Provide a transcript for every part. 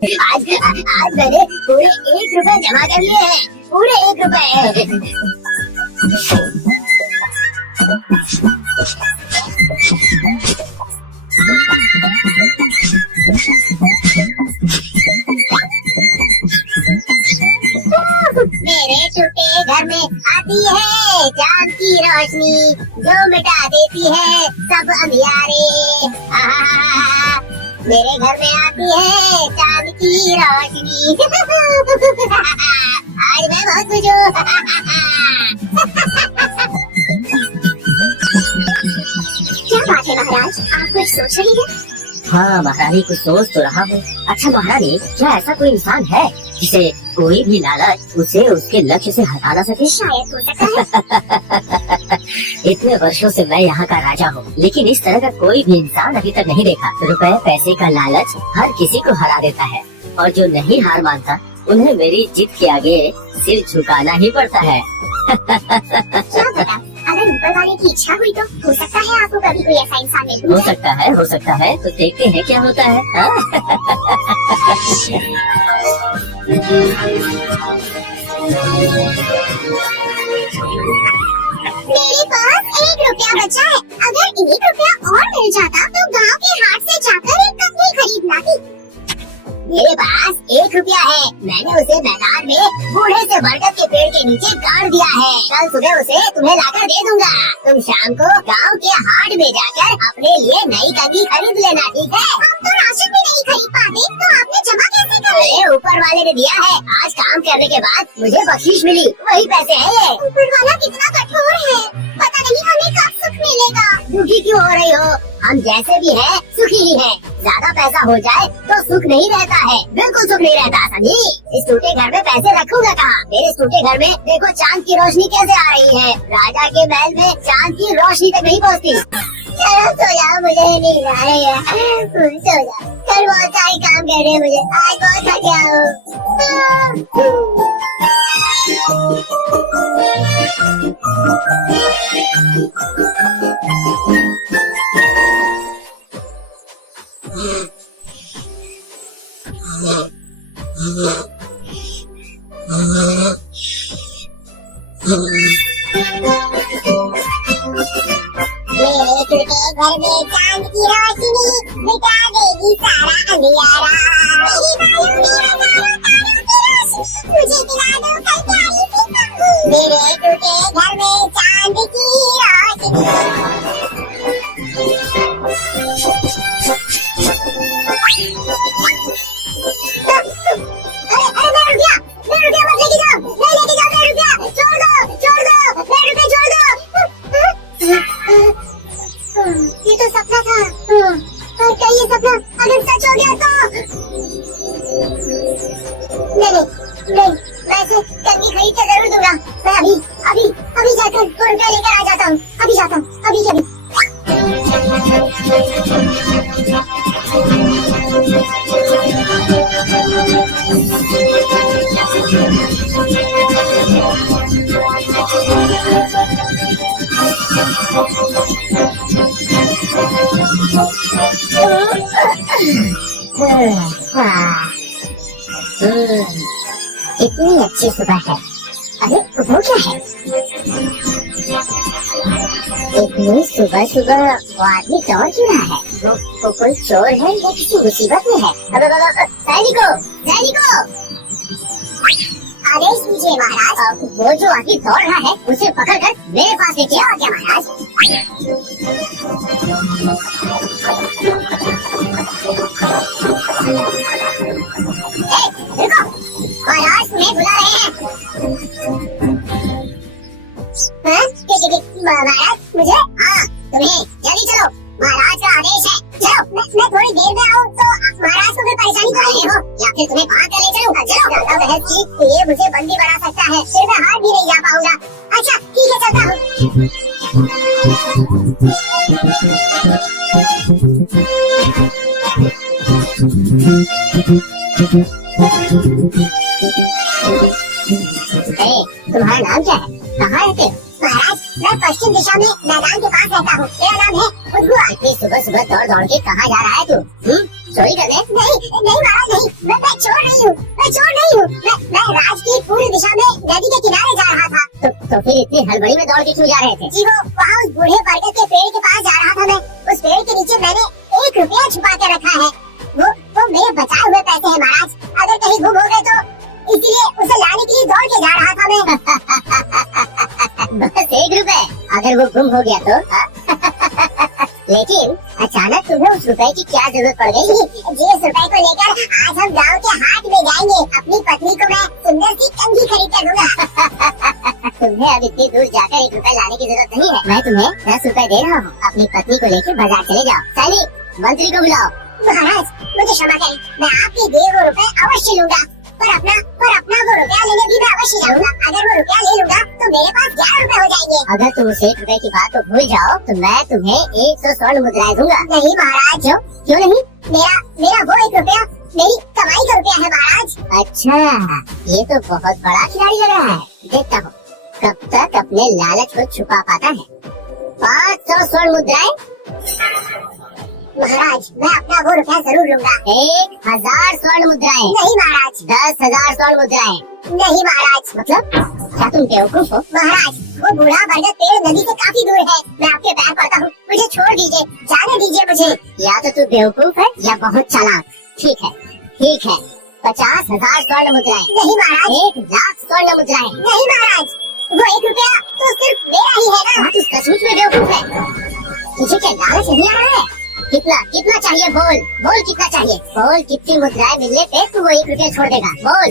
आज आज मैंने पूरे 1 रुपए जमा कर लिए हैं, पूरे 1 रुपए। मेरे टूटे घर में आती है चांद की रोशनी, जो मिटा देती है सब अंधियारे। मेरे घर में आती है चांद की रोशनी। आज मैं बहुत खुश हूँ। क्या बात है महाराज, आप कुछ सोच रही हैं? हाँ महारानी, कुछ सोच तो रहा हूँ। अच्छा महारानी, क्या ऐसा कोई इंसान है जिसे कोई भी लालच उसे उसके लक्ष्य से हटा ना सके? शायद हो सकता है। इतने वर्षों से मैं यहाँ का राजा हूँ, लेकिन इस तरह का कोई भी इंसान अभी तक नहीं देखा। रुपए पैसे का लालच हर किसी को हरा देता है, और जो नहीं हार मानता उन्हें मेरी जिद के आगे सिर झुकाना ही पड़ता है। क्या पता, अगर ऊपर वाले की इच्छा हुई तो हो सकता है आपको कभी कोई ऐसा इंसान मिल हो सकता है, हो सकता है। तो देखते हैं क्या होता है। मेरे पास 1 रुपया बचा है। अगर 1 रुपया और मिल जाता तो गांव के हाट से जाकर एक कंघी खरीद लाती। मेरे पास 1 रुपया है, मैंने उसे मैदान में बूढ़े से बरगद के पेड़ के नीचे गाड़ दिया है। कल सुबह उसे तुम्हें लाकर दे दूंगा। तुम शाम को गांव के हाट में जाकर अपने लिए नई कंघी खरीद लेना, ठीक है? हम तो राशन भी नहीं खरीद पाते, तो आपने जमा कैसे कर लिया? ऊपर वाले ने दिया है। आज काम करने के बाद मुझे बख्शीश मिली, वही पैसे है ये। ऊपर वाला कितना कठोर है, पता नहीं हमें कब सुख मिलेगा। दुखी क्यों हो रही हो? हम जैसे भी हैं सुखी ही हैं। ज्यादा पैसा हो जाए तो सुख नहीं रहता है, बिल्कुल सुख नहीं रहता, समझी? इस टूटे घर में पैसे रखूंगा कहाँ? मेरे इस टूटे घर में देखो चांद की रोशनी कैसे आ रही है। राजा के महल में चांद की रोशनी तक नहीं पहुँचती। चलो सो जाओ, मुझे नींद आ रही है। सो जाओ, कल बहुत सारे काम करने हैं मुझे, आज बहुत थक गया हूँ। मेरे टूटे घर में चांद की रोशनी मिटा देगी सारा अंधियारा। मुझे दिला दो कल प्यारी सी कंघी। मेरे टूटे घर में चांद की रोशनी। मैं रुक गया, मत लेके जाओ, नहीं लेके जाओ, मैं रुक गया। छोड़ दो, मैं रुपए छोड़ दो। ये तो सपना था। और क्या ये सपना अगर सच हो गया तो? नहीं, मैं इसे कंघी खरीद के जरूर दूंगा। मैं अभी जाकर 2 रुपया लेकर आ जाता हूँ। अभी जाता हूँ, अभी के अभी। इतनी अच्छी सुबह है। अरे वो क्या है? इतनी सुबह सुबह वो आदमी दौड़ क्यों रहा है? वो कोई चोर है या किसी मुसीबत में है? सैनिकों, आदेश दीजिए महाराज। वो जो आदमी दौड़ रहा है उसे पकड़कर मेरे पास लेके आओ। क्या महाराज? रुको, महाराज तुम्हें बुला रहे हैं। महाराज मुझे? हाँ तुम्हें, जल्दी चलो, महाराज का आदेश है। चलो, मैं थोड़ी देर में आऊँ तो महाराज को फिर परेशानी कर रहे हो, या फिर तुम्हें बाहर कर ले चलूँ? चलो, बहस की तो ये मुझे बंदी बना सकता है, फिर मैं हाथ भी नहीं जा पाऊंगा। अच्छा ठीक है, चलता हूँ। तुम्हारा नाम क्या है? कहाँ रहते हो? महाराज मैं पश्चिम दिशा में मैदान के पास रहता हूँ। मेरा नाम है उद्गुआ। सुबह सुबह दौड़ दौड़ के कहाँ जा रहा है तू? चोरी करने? नहीं नहीं महाराज नहीं, मैं चोर नहीं हूँ, मैं चोर नहीं हूँ। मैं राज की पूर्व दिशा में नदी के किनारे जा रहा था। तो फिर इतनी हड़बड़ी में दौड़ के क्यों जा रहे थे? जी वो वहाँ उस बूढ़े बरगद के पेड़ के पास जा रहा था। मैं उस पेड़ के नीचे मैंने 1 रुपया छुपा के रखा है। वो मेरे बचाए हुए पैसे हैं महाराज, अगर कहीं गुम हो गए तो इसलिए उसे लाने के लिए दौड़ के जा रहा था मैं। बस 1 रुपए? अगर वो गुम हो गया तो? लेकिन अचानक तुम्हें उस रुपए की क्या जरूरत पड़ गई? जी उस रुपए को लेकर आज हम गांव के हाट में जाएंगे। अपनी पत्नी को मैं सुंदर सी कंघी खरीद कर दूंगा। तुम्हें अब इतनी दूर जाकर 1 रुपए लाने की जरूरत नहीं है। मैं तुम्हें 10 रुपए दे रहा हूँ। अपनी पत्नी को लेकर बाजार चले जाओ। सैनिक, मंत्री को बुलाओ। महाराज मुझे क्षमा करें, मैं आपके दिए वो रुपए अवश्य लूंगा, पर अपना वो रुपया लेने भी मैं अवश्य जाऊंगा। अगर वो रुपया ले लूंगा तो मेरे पास 11 रुपए हो जाएंगे। अगर तुम उस 1 रुपए की बात को भूल जाओ तो मैं तुम्हें 100 स्वर्ण मुद्राएं दूंगा। नहीं महाराज। क्यों नहीं? मेरा वो 1 रुपया मेरी कमाई का रुपया है महाराज। अच्छा, ये तो बहुत बड़ा खिलाड़ी लग रहा है। देखता हूँ कब तक अपने लालच को छुपा पाता है। 500 स्वर्ण मुद्राएं। महाराज मैं अपना वो रुपया जरूर लूंगा। 1000 स्वर्ण मुद्राएं। नहीं महाराज। 10,000 स्वर्ण मुद्राएं। नहीं महाराज। मतलब क्या तुम बेवकूफ हो? महाराज वो बूढ़ा बरगद पेड़ नदी से काफी दूर है, मैं आपके पैर पड़ता हूँ, मुझे छोड़ दीजिए, जाने दीजिए मुझे। या तो तू बेवकूफ है या बहुत चालाक। ठीक है 50,000 स्वर्ण मुद्राएं। नहीं महाराज। 1,00,000 स्वर्ण मुद्राएं। नहीं महाराज, वो 1 रुपया तो सिर्फ मेरा ही है ना। तू सचमुच में बेवकूफ है। तुझे क्या लालच नहीं आ रहा है? कितना चाहिए? बोल कितना चाहिए? बोल कितनी मुद्राएं मिलने पे तू वो 1 रुपया छोड़ देगा? बोल।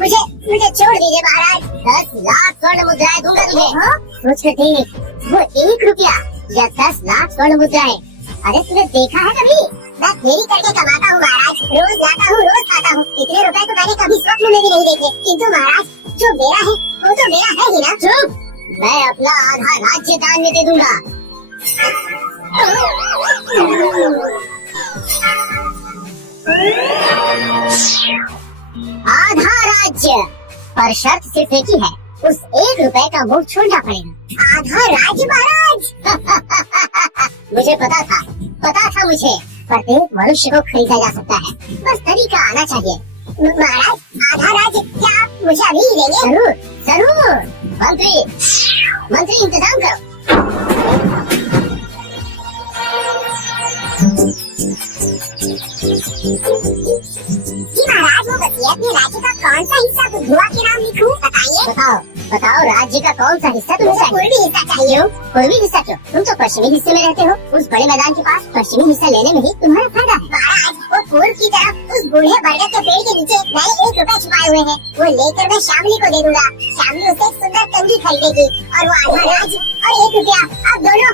मुझे छोड़ दीजिए महाराज। 10,00,000 स्वर्ण मुद्राएं दूंगा तुम्हें। सोच कर देख, वो 1 रुपया या 10,00,000 स्वर्ण मुद्राएं। अरे तूने देखा है कभी? मैं फेरी करके कमाता हूँ महाराज, रोज लाता हूँ रोज खाता हूँ। इतने रुपए तो मैंने कभी स्वप्न में भी नहीं देखे। किंतु महाराज जो मेरा है वो तो मेरा है ही ना। चुप, मैं अपना आधा राज्य दान में दे दूंगा। आधा राज्य, पर शर्त सिर्फ एक ही है, उस 1 रुपए का मुंह छोड़ना पड़ेगा। आधा राज्य महाराज? मुझे पता था मुझे। प्रत्येक मनुष्य को खरीदा जा सकता है, बस तरीका आना चाहिए। महाराज आधा राज्य क्या आप मुझे अभी ही देंगे? जरूर। मंत्री इंतजाम करो। जी महाराज वो वसीयत में राज्य का कौन सा हिस्सा बुद्धुआ के नाम लिखूं? बताइए। बताओ राज्य का कौन सा हिस्सा तुम्हें चाहिए? पूर्वी हिस्सा चाहिए। पूर्वी हिस्सा क्यों? तुम तो पश्चिमी हिस्से में रहते हो। उस बड़े मैदान के पास पश्चिमी हिस्सा लेने में ही तुम्हारा फायदा है। महाराज वो पूर्व की तरफ उस बूढ़े बरगद के पेड़ के नीचे मैंने 1 रुपया छुपाए हुए हैं, वो लेकर मैं श्यामली को दे दूंगा। श्यामली उसे एक सुंदर कंघी खरीदेगी और वो आधा राज्य और 1 रुपया अब दोनों